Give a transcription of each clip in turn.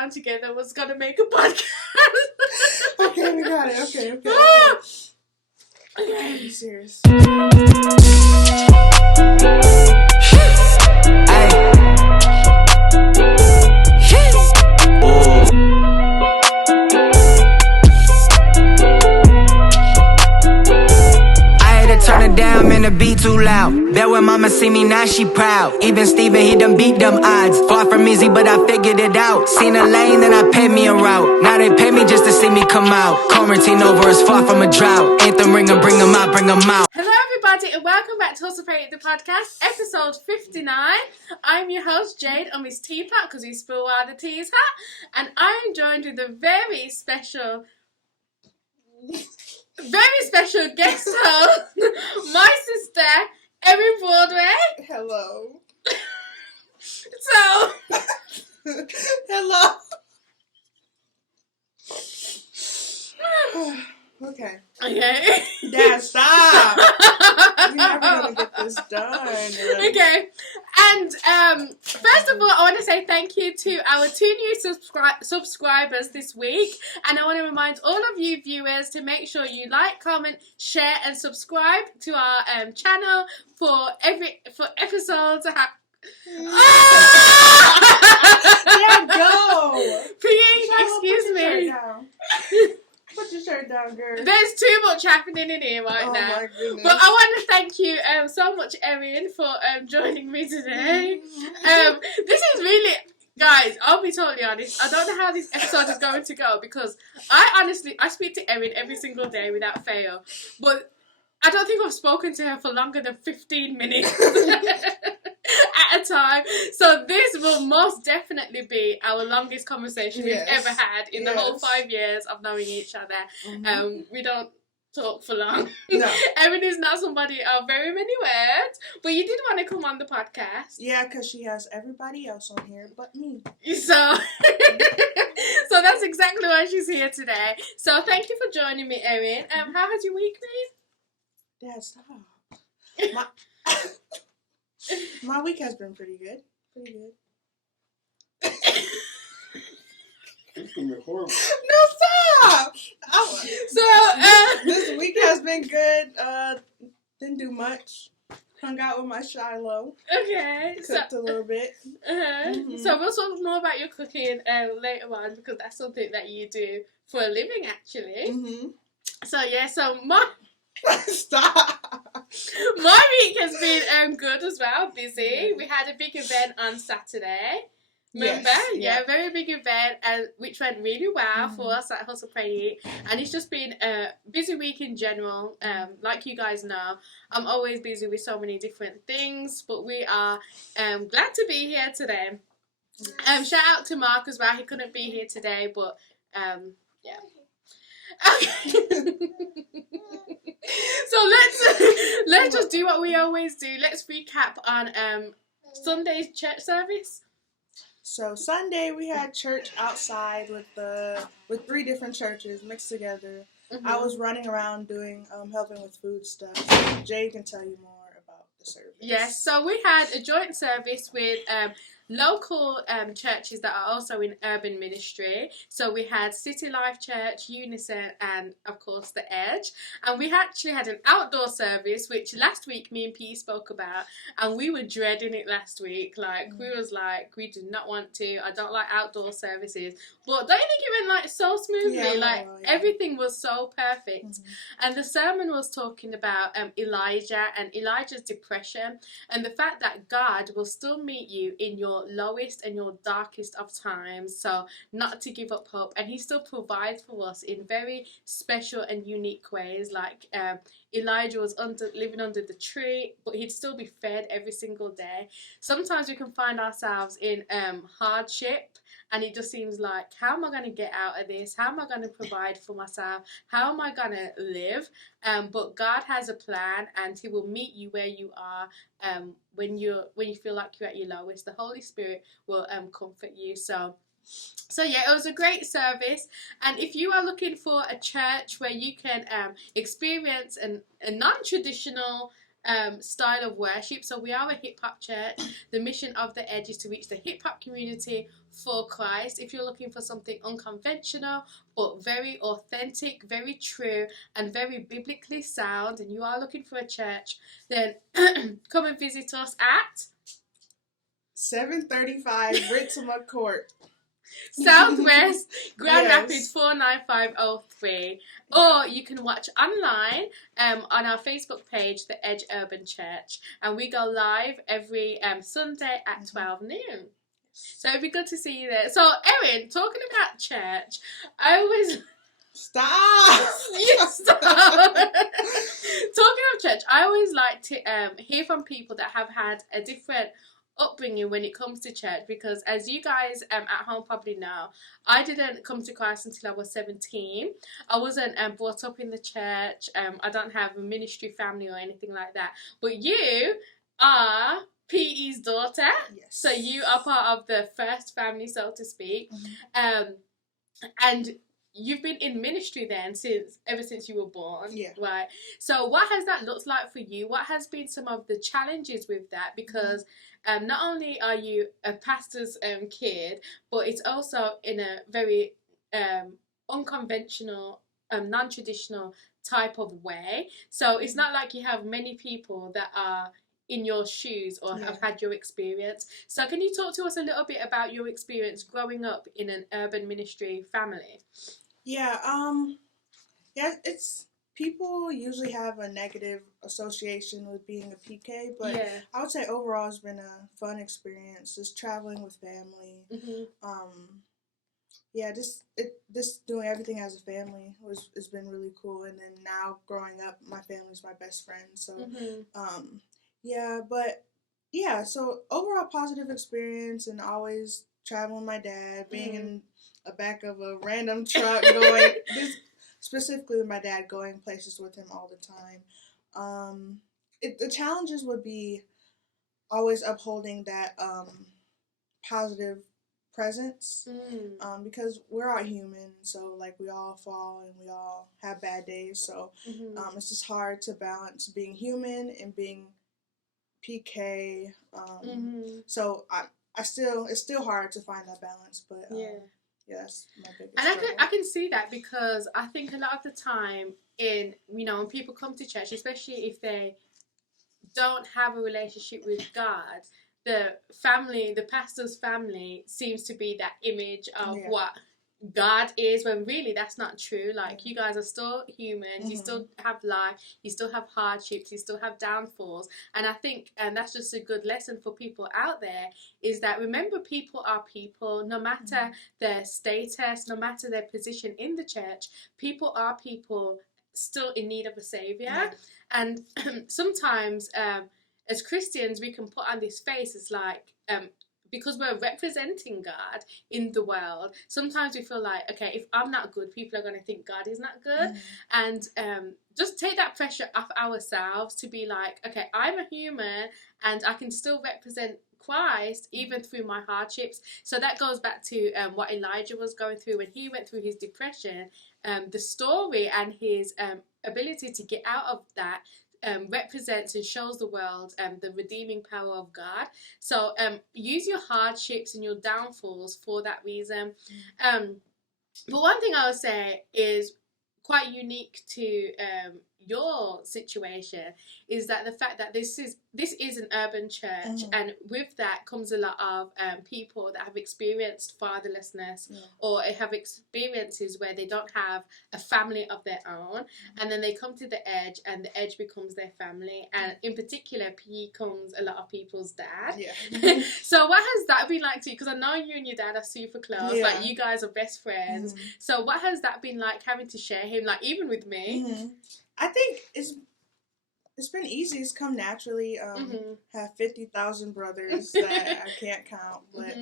down together was gonna make a podcast. Okay, we got it. Okay. Okay, be serious. Turn it down, man, the beat too loud. Bet when mama see me, now she proud. Even Steven, he done beat them odds. Far from easy, but I figured it out. Seen a lane, then I paid me a route. Now they pay me just to see me come out. Quarantine over is far from a drought. Anthem ringer, bring them out, bring them out. Hello everybody and welcome back to Hustle Pay the podcast, episode 59. I'm your host Jade, or Ms Teapot, because we spill while the tea is hot. And I'm joined with a very special guest host, my sister, Erin Broadway. Hello. So, Hello. Okay. Dad, stop. We're never gonna get this done. Okay. And first of all, I want to say thank you to our 2 new subscribers this week, and I want to remind all of you viewers to make sure you like, comment, share, and subscribe to our channel for episodes. Yeah, go. Excuse me. Put your shirt down, girl. There's too much happening in here right now. My goodness. But I want to thank you so much, Erin, for joining me today. This is really, guys, I'll be totally honest. I don't know how this episode is going to go because I speak to Erin every single day without fail. But I don't think I've spoken to her for longer than 15 minutes at a time. So this will most definitely be our longest conversation we've ever had in the whole 5 years of knowing each other. Mm-hmm. We don't talk for long. No. Erin is not somebody of very many words, but you did want to come on the podcast. Yeah, because she has everybody else on here but me. So that's exactly why she's here today. So thank you for joining me, Erin. How has your week been? Dad, stop. My week has been pretty good. It's gonna be horrible. No, stop! This week has been good. Didn't do much. Hung out with my Shiloh. Okay. Cooked a little bit. Mm-hmm. So we'll talk more about your cooking later on, because that's something that you do for a living, actually. Mm-hmm. So my Stop. My week has been good as well, busy. We had a big event on Saturday. Remember? Yes, Yeah, very big event, which went really well for us at Hustle Pray Eat. And it's just been a busy week in general. Like you guys know, I'm always busy with so many different things, but we are glad to be here today. Shout out to Mark as well. He couldn't be here today, but yeah. Okay. So let's just do what we always do. Let's recap on Sunday's church service. So Sunday we had church outside with 3 different churches mixed together. Mm-hmm. I was running around doing helping with food stuff. Jay can tell you more about the service. Yes, so we had a joint service with local churches that are also in urban ministry. So we had City Life Church, Unison, and of course the Edge. And we actually had an outdoor service, which last week me and P spoke about, and we were dreading it last week. We was like, we do not want to. I don't like outdoor services. But don't you think it went so smoothly? Yeah, everything was so perfect. Mm-hmm. And the sermon was talking about Elijah and Elijah's depression, and the fact that God will still meet you in your lowest and your darkest of times, so not to give up hope, and he still provides for us in very special and unique ways. Elijah was living under the tree, but he'd still be fed every single day. Sometimes we can find ourselves in hardship, and it just seems like, how am I going to get out of this? How am I going to provide for myself? How am I going to live? But God has a plan, and he will meet you where you are. When you feel like you're at your lowest, the Holy Spirit will comfort you. So yeah, it was a great service. And if you are looking for a church where you can experience a non-traditional style of worship. So we are a hip hop church. The mission of the Edge is to reach the hip hop community for Christ. If you're looking for something unconventional but very authentic, very true, and very biblically sound, and you are looking for a church, then come and visit us at 735 Ritzema Court, Southwest Grand Yes. Rapids 49503, or you can watch online on our Facebook page, The Edge Urban Church, and we go live every Sunday at 12 noon. So it'd be good to see you there. So Erin, talking about church, I always Stop! you stop. Talking of church, I always like to hear from people that have had a different upbringing when it comes to church, because as you guys at home probably know, I didn't come to Christ until I was 17. I wasn't brought up in the church. I don't have a ministry family or anything like that. But you are PE's daughter, Yes. so you are part of the first family, so to speak. And you've been in ministry then ever since you were born, Yeah. right? So what has that looked like for you? What has been some of the challenges with that? Because not only are you a pastor's kid, but it's also in a very unconventional, non-traditional type of way. So it's not like you have many people that are in your shoes or have had your experience. So can you talk to us a little bit about your experience growing up in an urban ministry family? Yeah, it's people usually have a negative association with being a PK, but I would say overall it's been a fun experience, just traveling with family. Just doing everything as a family has been really cool. And then now growing up, my family's my best friend, so so overall positive experience, and always traveling with my dad, being in a back of a random truck going specifically with my dad, going places with him all the time. The challenges would be always upholding that positive presence, because we're all human, so like we all fall and we all have bad days, so it's just hard to balance being human and being PK. So it's still hard to find that balance, but that's my biggest struggle. And I can see that, because I think a lot of the time when people come to church, especially if they don't have a relationship with God, the pastor's family seems to be that image of what God is, when really that's not true. Like, you guys are still humans, you still have life, you still have hardships, you still have downfalls. And I think that's just a good lesson for people out there, is that remember, people are people, no matter their status, no matter their position in the church. People are people still in need of a savior. And sometimes as Christians, we can put on this face as like because we're representing God in the world, sometimes we feel like, okay, if I'm not good, people are going to think God is not good. And just take that pressure off ourselves to be like, okay, I'm a human and I can still represent Christ even through my hardships. So that goes back to what Elijah was going through when he went through his depression. The story and his ability to get out of that represents and shows the world the redeeming power of God. So use your hardships and your downfalls for that reason. But one thing I would say is quite unique to your situation is that the fact that this is an urban church, and with that comes a lot of people that have experienced fatherlessness or have experiences where they don't have a family of their own, and then they come to the Edge and the Edge becomes their family, and in particular PE becomes a lot of people's dad. So what has that been like to you? Because I know you and your dad are super close, like you guys are best friends. So what has that been like, having to share him, like even with me? I think it's been easy. It's come naturally. Have 50,000 brothers that I can't count, but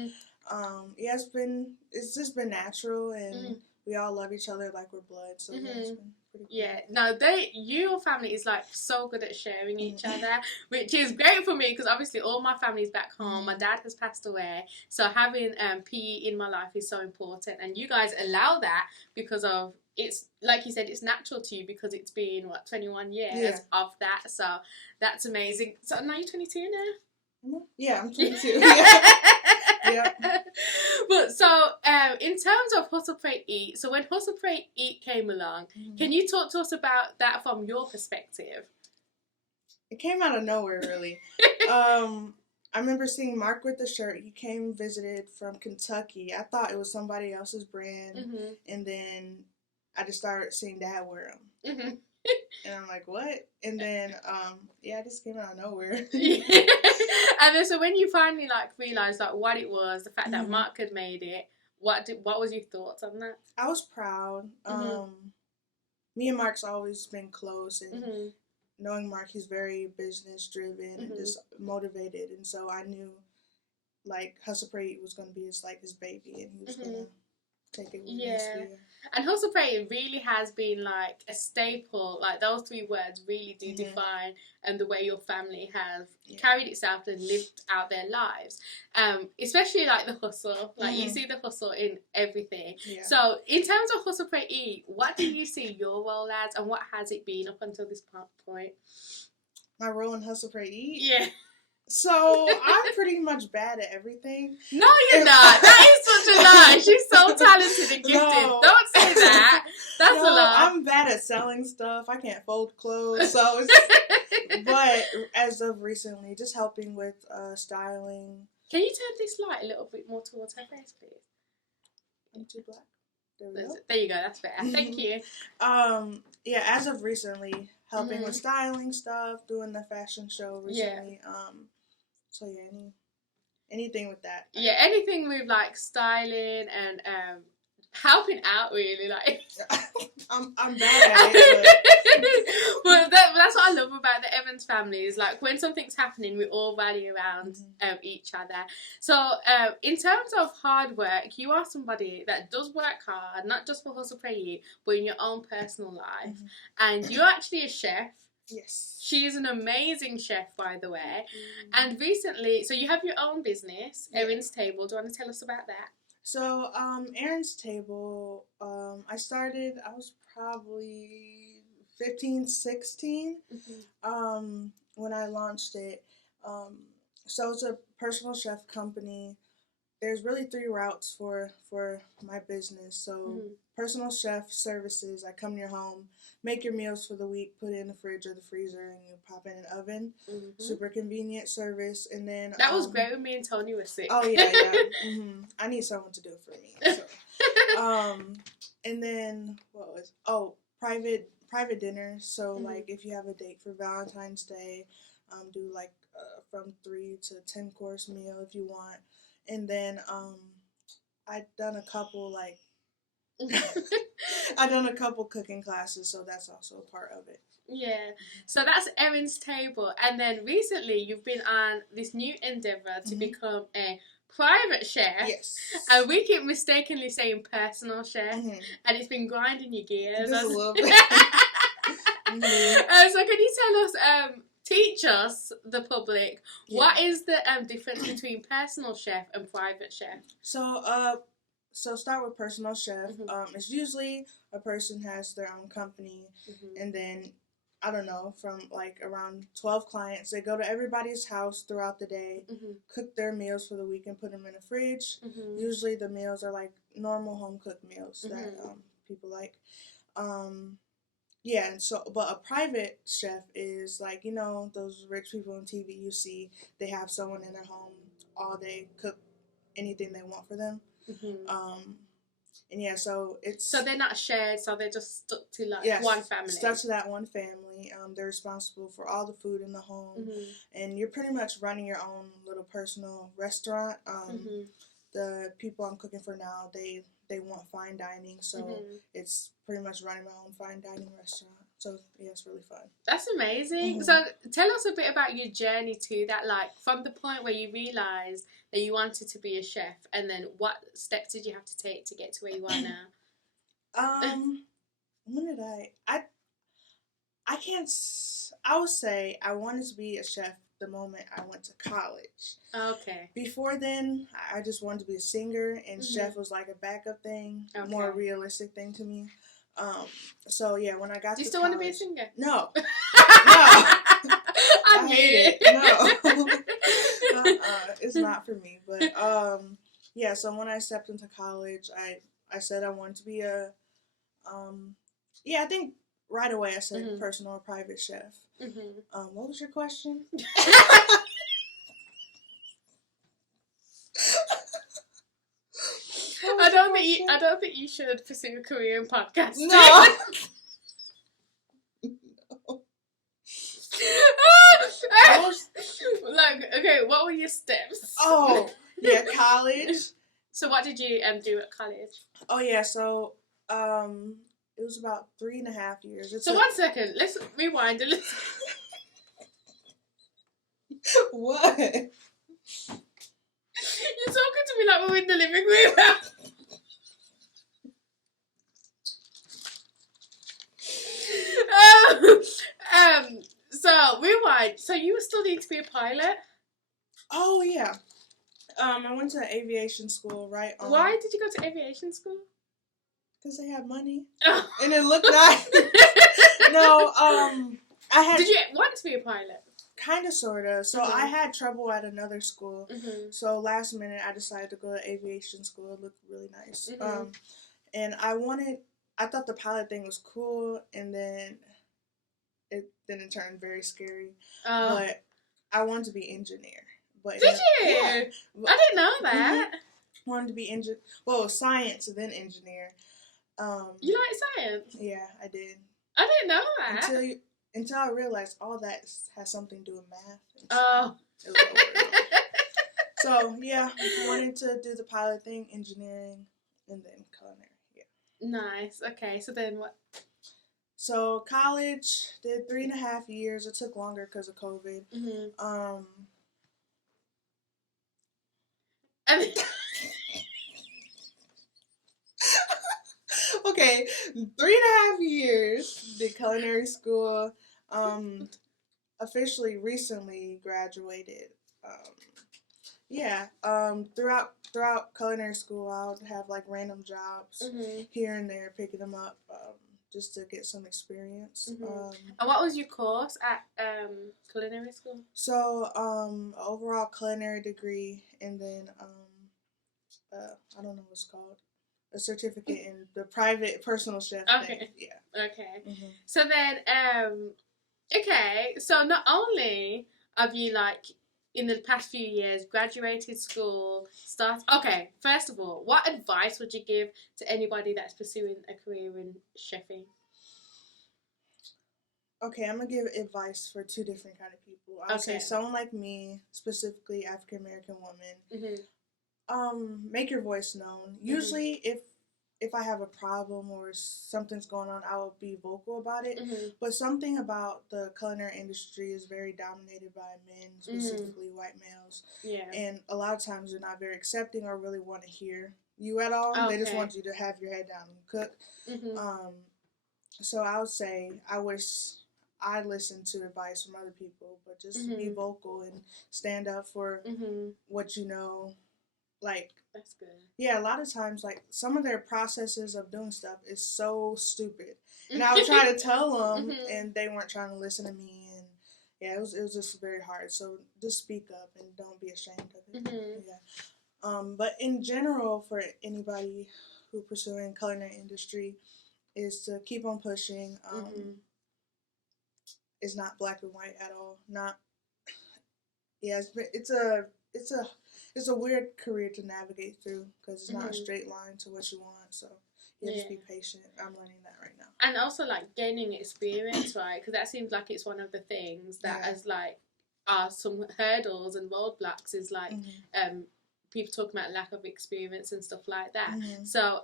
it's just been natural, and we all love each other like we're blood. So it's been pretty cool. No, your family is like so good at sharing each other, which is great for me, because obviously all my family's back home. My dad has passed away, so having PE in my life is so important, and you guys allow that because of it's like you said, it's natural to you because it's been 21 years of that. So that's amazing. So now you're 22 now. Yeah, I'm 22. Yeah. But so, in terms of Hustle Pray Eat, so when Hustle Pray Eat came along, can you talk to us about that from your perspective? It came out of nowhere, really. I remember seeing Mark with the shirt. He came visited from Kentucky. I thought it was somebody else's brand, and then I just started seeing Dad wear them. And I'm like, what? And then, it just came out of nowhere. And then, so when you finally realized what it was, the fact that Mark had made it, what was your thoughts on that? I was proud. Me and Mark's always been close, and knowing Mark, he's very business driven and just motivated, and so I knew Hustle Pray Eat was going to be his baby, and he was going to take it with me. And Hustle Pray really has been a staple. Those three words really do define the way your family have carried itself and lived out their lives. Especially the hustle. You see the hustle in everything. Yeah. So in terms of Hustle Pray Eat, what do you see your role as, and what has it been up until this point? My role in Hustle Pray Eat? Yeah. So, I'm pretty much bad at everything. No, you're not. That is such a lie. She's so talented and gifted. No. Don't say that. That's a lie. I'm bad at selling stuff. I can't fold clothes. So, but as of recently, just helping with styling. Can you turn this light a little bit more towards her face, please? I'm too black. There you go. That's better. Thank you. As of recently, helping with styling stuff, doing the fashion show recently. So anything with that. Yeah, anything with styling and helping out, really. I'm bad at it. But that's what I love about the Evans family is when something's happening, we all rally around each other. So in terms of hard work, you are somebody that does work hard, not just for Hustle Pray Eat, but in your own personal life. And you're actually a chef. Yes. She is an amazing chef, by the way. And recently, so you have your own business, Erin's Table. Do you want to tell us about that? So, Erin's Table, I was probably 15, 16, when I launched it. So it's a personal chef company. There's really 3 routes for my business. So personal chef services, I come to your home, make your meals for the week, put it in the fridge or the freezer, and you pop it in an oven. Super convenient service. And then that was great when me and Tony were sick. Oh yeah. I need someone to do it for me. So. And then private dinner. So if you have a date for Valentine's Day, do from 3 to 10 course meal if you want. And then I've done a couple cooking classes, so that's also a part of it. Yeah, so that's Erin's Table, and then recently you've been on this new endeavour to become a private chef. Yes. And we keep mistakenly saying personal chef, and it's been grinding your gears. Just a little bit. So can you tell us, teach us, the public, what is the difference between personal chef and private chef? So start with personal chef. It's usually a person has their own company, and then I don't know, from around 12 clients, they go to everybody's house throughout the day, cook their meals for the week, and put them in a fridge. Usually the meals are normal home cooked meals that people like. And so, but a private chef is those rich people on TV you see, they have someone in their home all day, cook anything they want for them. So they're not shared, so they're just stuck to one family. Stuck to that one family. They're responsible for all the food in the home, and you're pretty much running your own little personal restaurant. The people I'm cooking for now, they want fine dining, so it's pretty much running my own fine dining restaurant. So yeah, it's really fun. That's amazing. So tell us a bit about your journey to that, from the point where you realised that you wanted to be a chef, and then what steps did you have to take to get to where you are now? When did I can't. I would say I wanted to be a chef the moment I went to college. Okay. Before then, I just wanted to be a singer, and chef was a backup thing, more realistic thing to me. So yeah, when I got Do you to still college, want to be a singer? No. I hate it. No. It's not for me. But yeah, so when I stepped into college, I said I wanted to be a I think right away I said personal or private chef. What was your question? I don't think you should pursue a career in podcasting. No. Like, okay, what were your steps? Oh, yeah, college. So what did you do at college? Oh yeah, so it was about 3.5 years. So 1 second, let's rewind a little. What? You're talking to me like we're in the living room. So rewind. So you were studying to be a pilot? Oh yeah. I went to aviation school, right? Why did you go to aviation school? Because they had money. Oh. And it looked nice. No, I had... Did you want to be a pilot? Kind of, sort of. So I had trouble at another school. So last minute I decided to go to aviation school. It looked really nice. And I thought the pilot thing was cool, and then it turned very scary. But I wanted to be engineer. But did you? Yeah. I didn't know that. Wanted to be science and then engineer. You like science? Yeah, I did. I didn't know that. Until I realized all that has something to do with math. Oh. It was over. So yeah, I wanted to do the pilot thing, engineering, and then culinary. Yeah. Nice. Okay. So then what? So college, did 3.5 years. It took longer because of COVID. And then... Okay, 3.5 years. Did culinary school. Officially recently graduated. Throughout culinary school, I would have like random jobs here and there, picking them up just to get some experience. And what was your course at culinary school? So, overall culinary degree, and then I don't know what's called, a certificate in the private personal chef thing. Yeah. Okay. So then, okay. So not only have you like in the past few years graduated school, okay. First of all, what advice would you give to anybody that's pursuing a career in chefing? Okay, I'm gonna give advice for two different kind of people. I would say someone like me, specifically African American woman. Make your voice known. Usually, if I have a problem or something's going on, I will be vocal about it. But something about the culinary industry is very dominated by men, specifically white males. Yeah. And a lot of times they're not very accepting or really want to hear you at all. Okay. They just want you to have your head down and cook. So I would say I wish I listened to advice from other people, but just be vocal and stand up for what you know. Like, that's good. Yeah, a lot of times, like, some of their processes of doing stuff is so stupid. And I would try to tell them, and they weren't trying to listen to me. And, yeah, it was just very hard. So just speak up and don't be ashamed of it. Yeah. But in general, for anybody who pursuing culinary industry, is to keep on pushing. It's not black and white at all. It's a weird career to navigate through because it's not a straight line to what you want. So you have to be patient. I'm learning that right now. And also like gaining experience, right? Because that seems like it's one of the things that as like are some hurdles and roadblocks is like people talking about lack of experience and stuff like that. So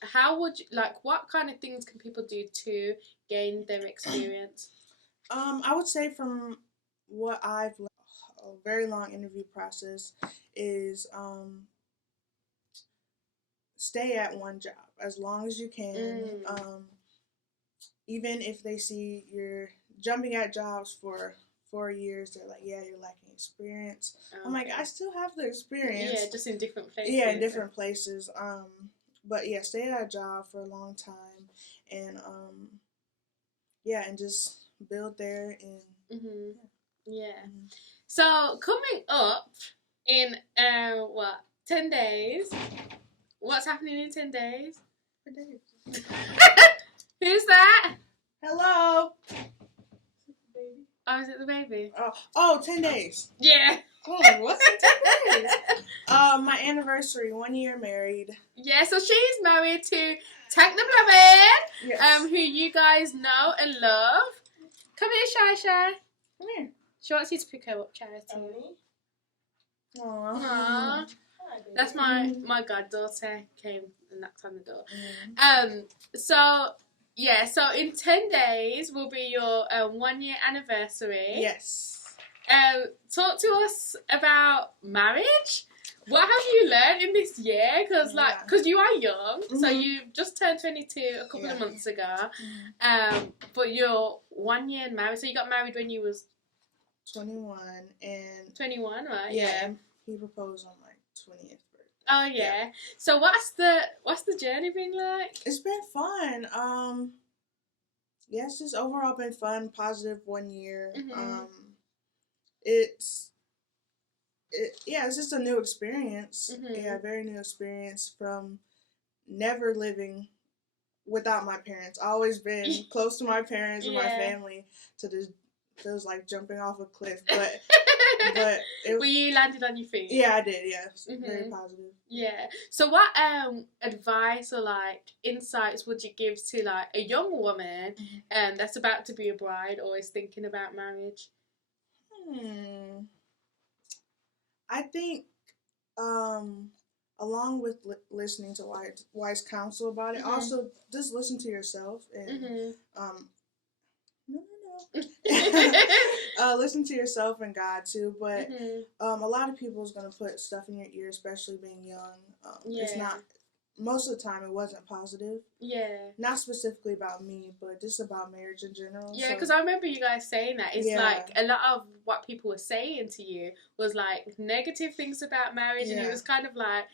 how would you, like, what kind of things can people do to gain their experience? I would say from what I've learned, a very long interview process is stay at one job as long as you can. Even if they see you're jumping at jobs for 4 years, they're like, yeah, you're lacking experience. I'm like, I still have the experience. Yeah, just in different places. Yeah, in different places. but yeah, stayed at a job for a long time, and yeah, and just build there and Yeah. So coming up in 10 days. What's happening in 10 days? Who's that? Hello. Oh, is it the baby? Oh, 10 days. Yeah. Oh, what's in 10 days? My anniversary, 1 year married. Yeah, so she's married to Tank the Plumber, Yes. who you guys know and love. Come here, Shy. Come here. She wants you to pick her up, Charity. Aww. That's my goddaughter came and knocked on the door. So in 10 days will be your 1 year anniversary. Yes. Talk to us about marriage. What have you learned in this year? Because you are young, so you've just turned 22 a couple of months ago. But you're 1 year married, so you got married when you was 21 and 21, right? Yeah. He proposed on my 20th birthday. Oh yeah. So what's the journey been like? It's been fun. It's just overall been fun, positive 1 year. It's just a new experience. Yeah, very new experience from never living without my parents. Always been close to my parents and my family, to this feels like jumping off a cliff, but you landed on your feet. Yeah, I did. Yeah, very positive. Yeah. So, what advice or like insights would you give to like a young woman that's about to be a bride or is thinking about marriage? I think, along with listening to wise counsel about it, also just listen to yourself and listen to yourself and God too. But a lot of people is gonna put stuff in your ear, especially being young. It's not. Most of the time, it wasn't positive. Yeah. Not specifically about me, but just about marriage in general. Yeah, because I remember you guys saying that. It's like a lot of what people were saying to you was like negative things about marriage, and it was kind of like,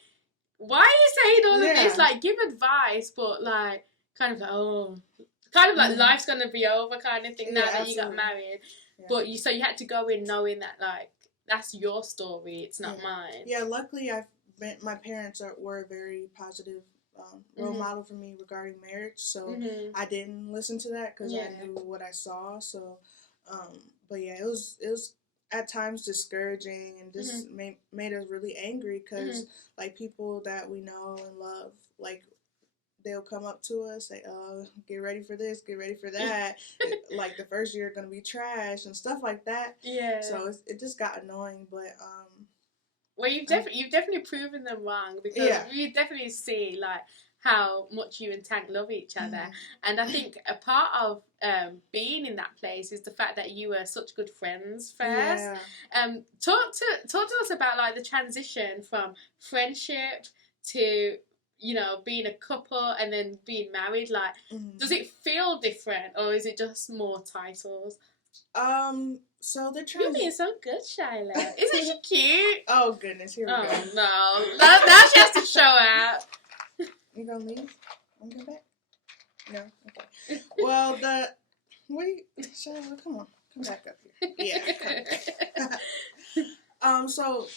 why are you saying all of this? Like, give advice, but like, kind of like, life's gonna be over, kind of thing. Now that you got married, but you had to go in knowing that like that's your story, it's not mine. Yeah, luckily my parents were a very positive role model for me regarding marriage, so I didn't listen to that because I knew what I saw. So, but yeah, it was at times discouraging and just made us really angry because like people that we know and love, like they'll come up to us, say, "Oh, get ready for this, get ready for that." Like the first year gonna be trash and stuff like that. Yeah. So it just got annoying, but well, you've definitely proven them wrong because we definitely see like how much you and Tank love each other, and I think a part of being in that place is the fact that you were such good friends first. Talk to us about like the transition from friendship to being a couple and then being married. Like, does it feel different or is it just more titles? So the You're being so good, Shyla. Isn't she cute? Oh goodness, here we go. No, now she has to show out. You gonna leave? Want to go back? No. Okay. Well, Shyla, come on, come back up here. Yeah. So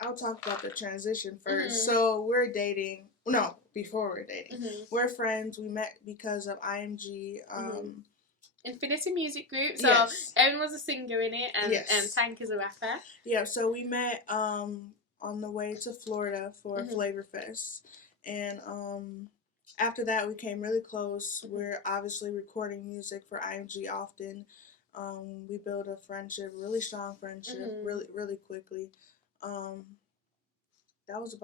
I'll talk about the transition first. So we're dating. No, before we're dating, we're friends. We met because of IMG. Infinity Music Group. So Erin was a singer in it, and Tank is a rapper. Yeah. So we met on the way to Florida for Flavor Fest, and after that we came really close. We're obviously recording music for IMG often. We built a friendship, really strong friendship, really quickly. That was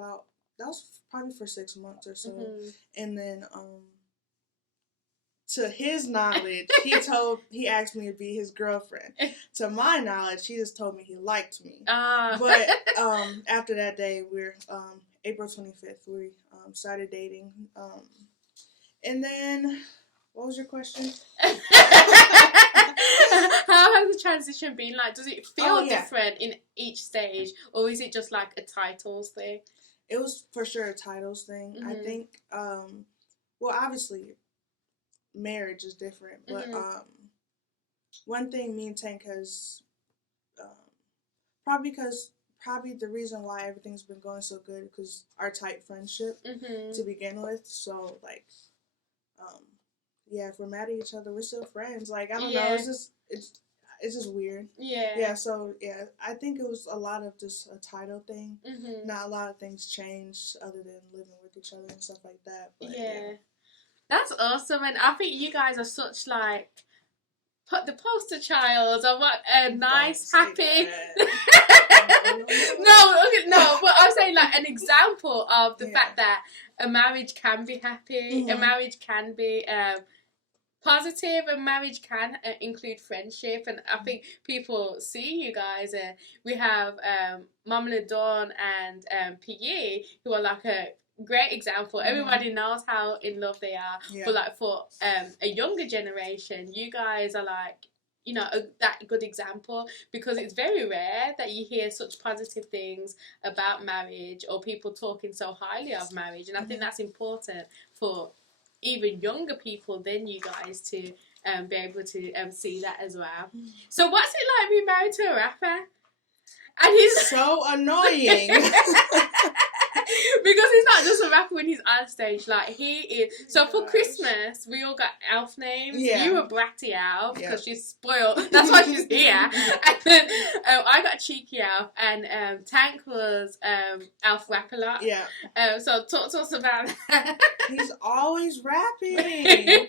probably for 6 months or so, and then to his knowledge, he asked me to be his girlfriend. To my knowledge, he just told me he liked me. But after that day, we're April 25th. We started dating, and then what was your question? How has the transition been like? Does it feel different in each stage, or is it just like a titles thing? it was for sure a titles thing. I think, well, obviously, marriage is different, but one thing me and Tank has, probably the reason why everything's been going so good because our tight friendship to begin with. So like, yeah, if we're mad at each other, we're still friends. Like I don't know, it's just weird. Yeah. So yeah, I think it was a lot of just a title thing. Not a lot of things changed other than living with each other and stuff like that. But, yeah. That's awesome, and I think you guys are such like put the poster child of what a nice, happy. No, but I'm saying like an example of the fact that a marriage can be happy, a marriage can be positive, and marriage can include friendship. And I think people see you guys, and we have Mama Dawn and PE who are like a great example. Everybody knows how in love they are, but like for a younger generation, you guys are like, you know, that good example, because it's very rare that you hear such positive things about marriage or people talking so highly of marriage. And I think that's important for even younger people than you guys to be able to see that as well. So what's it like being married to a rapper? And he's so annoying. Because he's not just a rapper when he's on stage. Like he is. So for Christmas, we all got Elf names. Yeah. You were Bratty Elf because she's spoiled. That's why she's here. And then I got Cheeky Elf, and Tank was Elf Rap a Lot. Yeah. So talk to us about that. He's always rapping.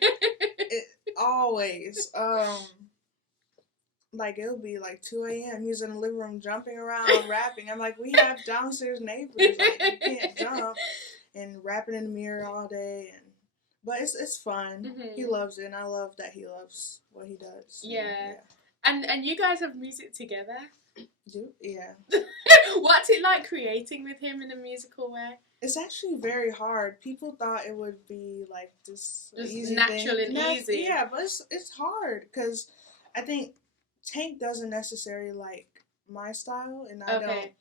Always. Like, it'll be like 2 a.m. He's in the living room jumping around, rapping. I'm like, we have downstairs neighbors. Like, you can't jump. And rapping in the mirror all day. But it's fun. He loves it, and I love that he loves what he does. Yeah. And you guys have music together? Yeah. What's it like creating with him in a musical way? It's actually very hard. People thought it would be like this just easy natural thing. and easy. Yeah, but it's hard because I think Tank doesn't necessarily like my style, and I don't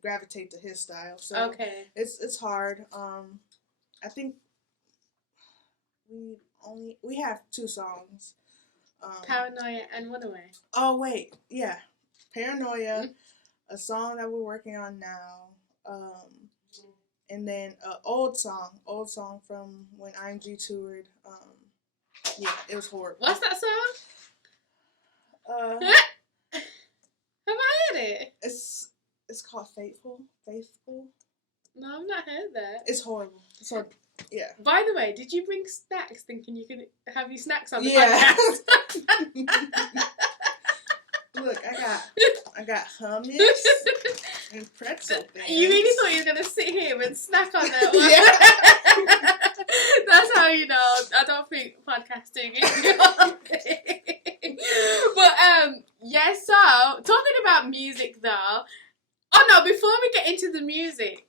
gravitate to his style. So it's hard. I think we have 2 songs. Paranoia and Runaway. Oh wait, yeah, Paranoia, a song that we're working on now. And then old song from when IMG toured. Yeah, it was horrible. What's that song? Have I heard it? It's called Faithful. No, I've not heard that. It's horrible. So yeah. By the way, did you bring snacks thinking you could have your snacks on the podcast? Look, I got hummus and pretzel things. You really thought you were gonna sit here and snack on that one? Yeah. That's how you know. I don't think podcasting is your thing. But yeah. So talking about music though. Oh no! Before we get into the music,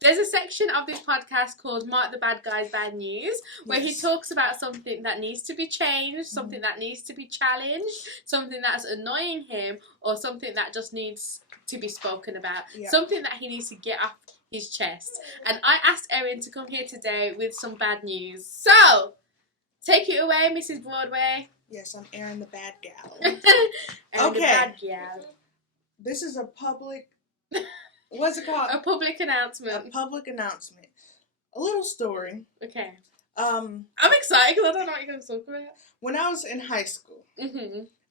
there's a section of this podcast called Mark the Bad Guy's Bad News, where he talks about something that needs to be changed, something that needs to be challenged, something that's annoying him, or something that just needs to be spoken about, something that he needs to get off his chest. And I asked Erin to come here today with some bad news. So, take it away, Mrs. Broadway. Yes, I'm Erin the Bad Gal. Erin the Bad Gal. This is a public... What's it called? A public announcement. A public announcement. A little story. Okay. I'm excited because I don't know what you're going to talk about. When I was in high school,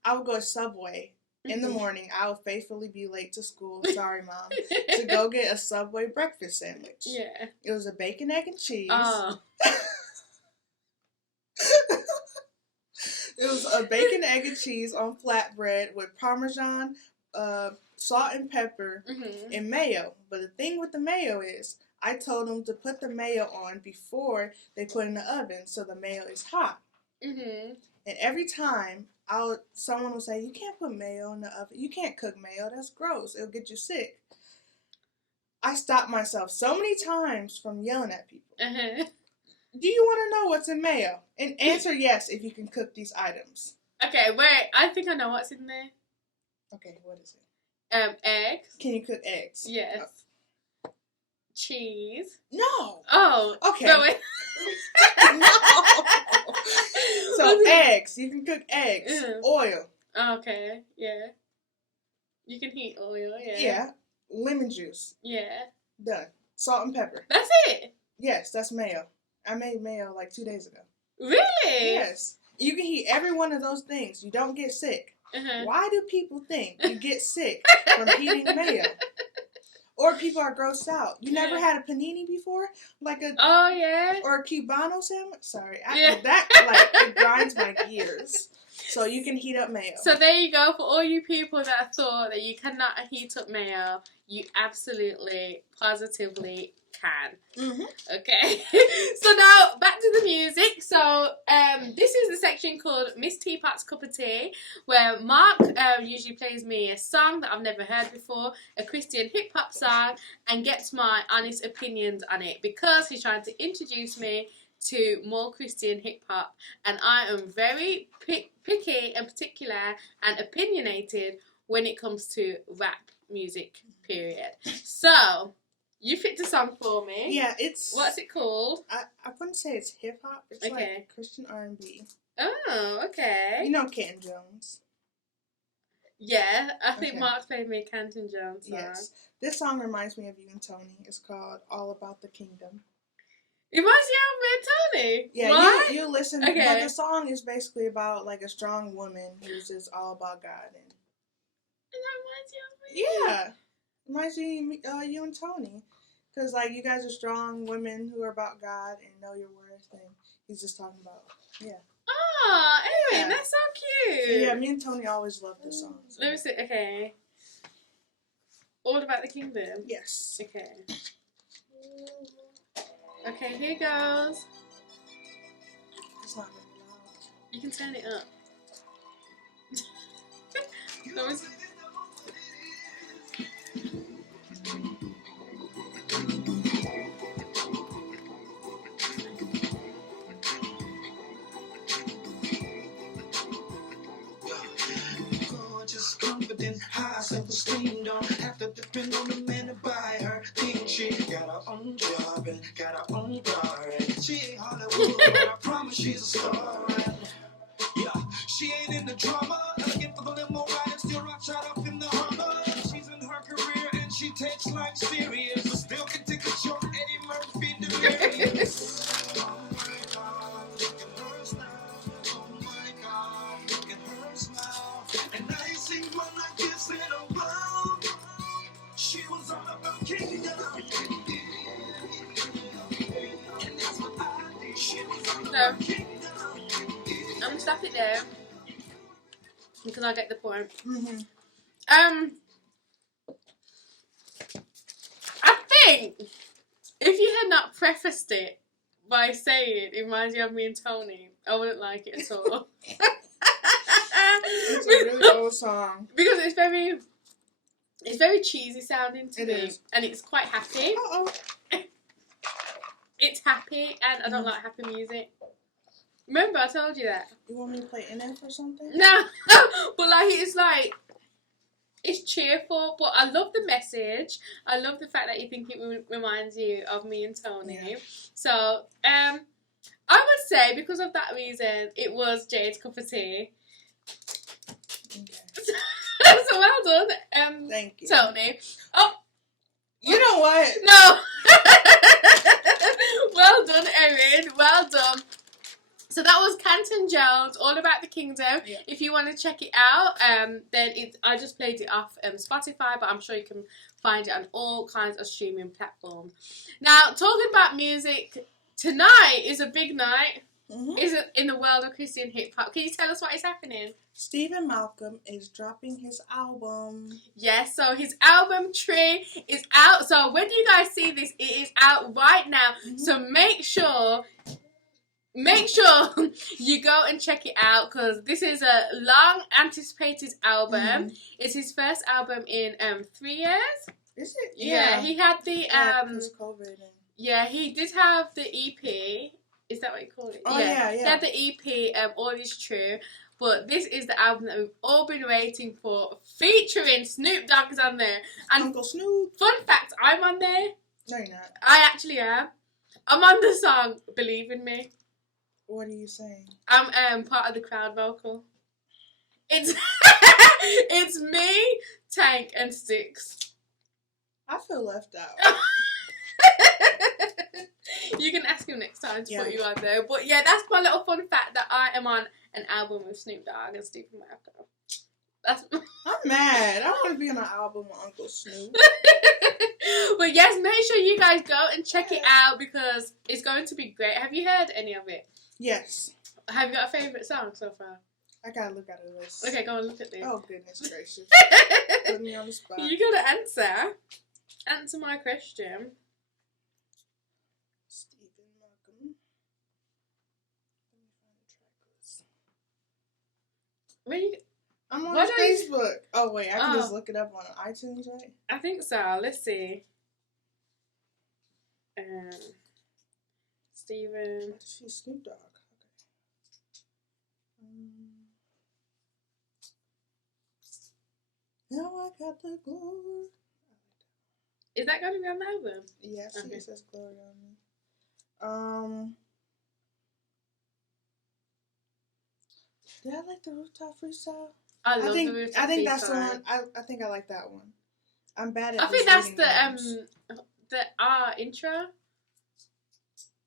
I would go to Subway in the morning. I would faithfully be late to school. Sorry, Mom. To go get a Subway breakfast sandwich. Yeah. It was a bacon, egg, and cheese. Oh. It was a bacon, egg, and cheese on flatbread with Parmesan, salt and pepper, and mayo. But the thing with the mayo is, I told them to put the mayo on before they put it in the oven, so the mayo is hot. And every time, someone will say, "You can't put mayo in the oven. You can't cook mayo. That's gross. It'll get you sick." I stopped myself so many times from yelling at people. Do you want to know what's in mayo? And answer yes if you can cook these items. Okay, wait. I think I know what's in there. Okay, what is it? Eggs. Can you cook eggs? Yes. cheese. No. Oh. Okay. No, wait. No. So eggs. You can cook eggs. Mm. Oil. Okay. Yeah. You can heat oil. Yeah. Yeah. Lemon juice. Yeah. Done. Salt and pepper. That's it. Yes, that's mayo. I made mayo like 2 days ago. Really? Yes. You can heat every one of those things. You don't get sick. Why do people think you get sick from eating mayo? Or people are grossed out. You never had a panini before? Like a or a Cubano sandwich? Sorry. That it grinds my gears. So you can heat up mayo. So there you go. For all you people that thought that you cannot heat up mayo, you absolutely, positively can. Mm-hmm. Okay. So now back to the music. So this is the section called Ms Teapot's Cup of Tea, where Mark usually plays me a song that I've never heard before, a Christian hip hop song, and gets my honest opinions on it because he's trying to introduce me to more Christian hip hop, and I am very picky and particular and opinionated when it comes to rap music. Period. So. You picked a song for me. Yeah, it's... What's it called? I wouldn't say it's hip-hop. It's like Christian R&B. Oh, okay. You know Canton Jones. Yeah, I think Mark's played me a Canton Jones song. Yes. This song reminds me of you and Tony. It's called All About the Kingdom. It reminds you of me and Tony? Yeah, what? you listen. Okay. But the song is basically about like a strong woman who's just all about God. And that reminds you of me? Yeah. Reminds me of you and Tony. Because, like, you guys are strong women who are about God and know your worth. And he's just talking about, Oh, Erin, that's so cute. So, yeah, me and Tony always loved this song. So. Let me see. Okay. All About the Kingdom? Yes. Okay. Okay, here goes. It's not very loud. You can turn it up. That was... High self-esteem, don't have to depend on the man to buy her. Think she got her own job and got her own car. And she ain't Hollywood, but I promise she's a star. And yeah, she ain't in the drama. I get for the limo ride and still rock shot up in the Hummer. She's in her career and she takes life serious, but still can take a joke. Eddie Murphy delirious. Oh my God, look at her smile. Oh my God, look at her smile. And I see one like this in a while. She was all about kingdom. And that's what I did. She was all about kingdom. I'm gonna stop it there because I get the point. Mm-hmm. I think if you had not prefaced it by saying it reminds you of me and Tony, I wouldn't like it at all. It's a really old song. Because it's very cheesy sounding to me. Is. And it's quite happy. Uh-oh. It's happy and I don't like happy music. Remember I told you that? You want me to play NF or something? No. But it's cheerful, but I love the message. I love the fact that you think it reminds you of me and Tony. Yeah. So, I would say because of that reason, it was Jade's cup of tea. Okay. So well done, thank you, Tony. Oh, you know what? No. Well done, Erin. Well done. So that was Canton Jones, All About the Kingdom. Yeah. If you want to check it out, then I just played it off Spotify, but I'm sure you can find it on all kinds of streaming platforms. Now, talking about music, tonight is a big night. Mm-hmm. Is it in the world of Christian hip hop? Can you tell us what is happening? Stephen Malcolm is dropping his album. Yes, so his album Tree is out. So when you guys see this, it is out right now. Mm-hmm. So make sure you go and check it out because this is a long anticipated album. Mm-hmm. It's his first album in 3 years. Is it? Yeah, he had the COVID. Yeah, he did have the EP. Is that what you call it? Oh yeah. He had the EP, All Is True. But this is the album that we've all been waiting for, featuring Snoop Dogg is on there. And Uncle Snoop. Fun fact, I'm on there. No, you're not. I actually am. I'm on the song Believe in Me. What are you saying? I'm part of the crowd vocal. It's it's me, Tank, and Sticks. I feel left out. You can ask him next time to put you on there. But yeah, that's my little fun fact that I am on an album with Snoop Dogg and Stephen Malcolm. That's. I'm mad. I want to be on an album with Uncle Snoop. But yes, make sure you guys go and check it out because it's going to be great. Have you heard any of it? Yes. Have you got a favourite song so far? I gotta look at the list. Okay, go and look at this. Oh, goodness gracious. Put me on the spot. You gotta answer. Answer my question. Stephen Malcolm. Let me find the track list. Where you? I'm on What are you- Facebook. Oh, wait. I can just look it up on iTunes, right? I think so. Let's see. Stephen. She's Snoop Dogg. Now I got the glory. Is that going to be on the album? Yes, Okay. it says glory on me. Did I like the rooftop freestyle? I love think the Rooftop I think that's the Freestyle. one. I think I like that one. I'm bad at. I think that's reading names. the intro.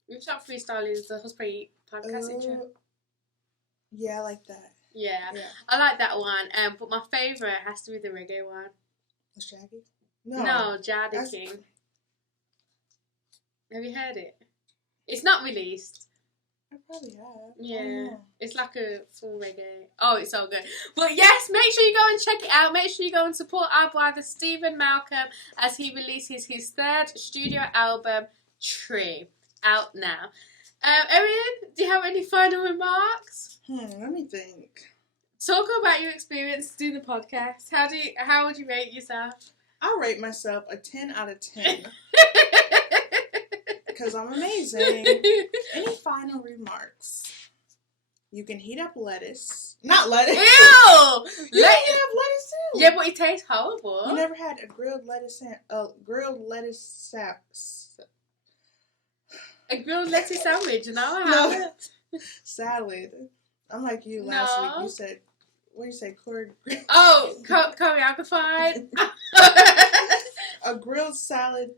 Rooftop Freestyle is the Husplay podcast intro. Yeah, I like that. Yeah, Yeah. I like that one. But my favourite has to be the reggae one. The Shaggy? No, Jada that's- King. Have you heard it? It's not released. I probably have. Yeah, Oh. it's like a full reggae. Oh, it's so good. But yes, make sure you go and check it out. Make sure you go and support our brother Stephen Malcolm as he releases his third studio album, Tree, out now. Erin, do you have any final remarks? Let me think. Talk about your experience doing the podcast. How would you rate yourself? I rate myself a 10 out of 10 because I'm amazing. Any final remarks? You can heat up lettuce. Not lettuce. Ew! You can heat up lettuce too. Yeah, but it tastes horrible. You never had a grilled lettuce A grilled lettuce sandwich? No, I No. haven't. salad. I'm like you last week. No. You said, what do you say? Oh, choreographied. A grilled salad.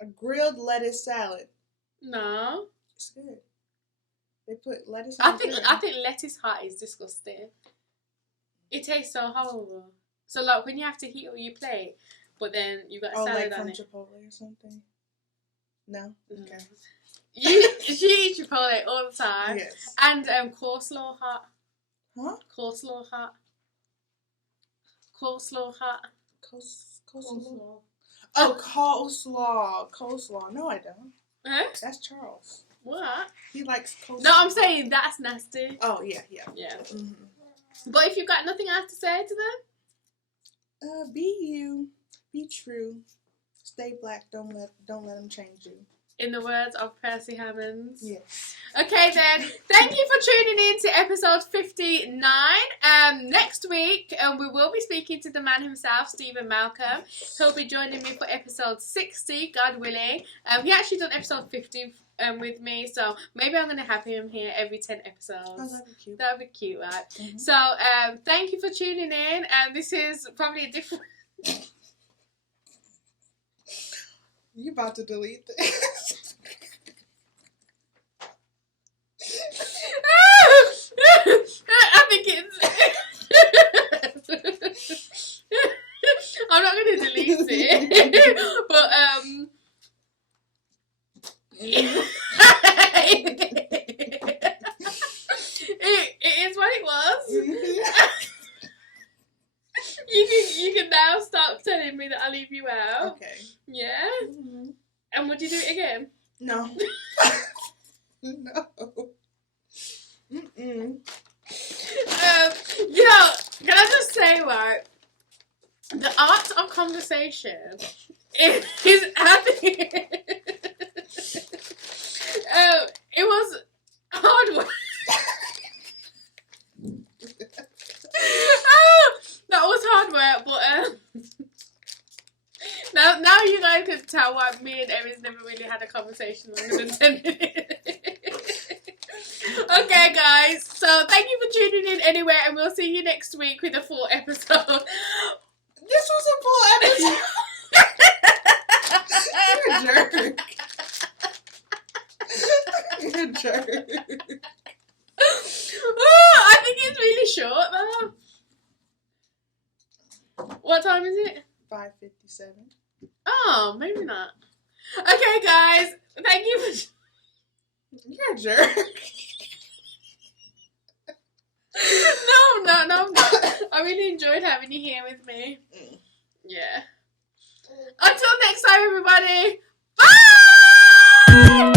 A grilled lettuce salad. No, It's good. They put lettuce. I on think lettuce hot is disgusting. It tastes so horrible. So like when you have to heat up your plate, but then you got salad like on from it. Chipotle or something. No. Okay. She eats Chipotle all the time. Yes. And coleslaw hot. Huh? Coleslaw hot. Coleslaw hot. Coleslaw. Oh, coleslaw. Coleslaw. No, I don't. Huh? That's Charles. What? He likes coleslaw. No, I'm saying that's nasty. Oh yeah. Yeah. Mm-hmm. But if you've got nothing else to say to them, Be you. Be true. Stay black. Don't let them change you. in the words of Percy Hammonds. Yes. Okay then, thank you for tuning in to episode 59. Next week, we will be speaking to the man himself, Stephen Malcolm. He'll be joining me for episode 60, God willing. He actually done episode 50 with me, so maybe I'm going to have him here every 10 episodes. Oh, that'd be cute. That would be cute, right? Mm-hmm. So, thank you for tuning in, and this is probably a different... You about to delete this? I think it's... I'm not going to delete it. But, it is what it was. You can now stop telling me that I leave you out. Okay. Yeah? Mm-hmm. And would you do it again? No. No. Mm-mm. Can I just say, right, the art of conversation is happening. It was hard work. That was hard work, but now me and Erin's never really had a conversation longer than 10 minutes. Okay, guys. So thank you for tuning in anyway, and we'll see you next week with a full episode. This was a full episode. You're a jerk. You're a jerk. Oh, I think it's really short though. What time is it? 5:57. Oh, maybe not. Okay, guys. Thank you for... You're a jerk. No, I'm not. I really enjoyed having you here with me. Yeah. Until next time, everybody. Bye!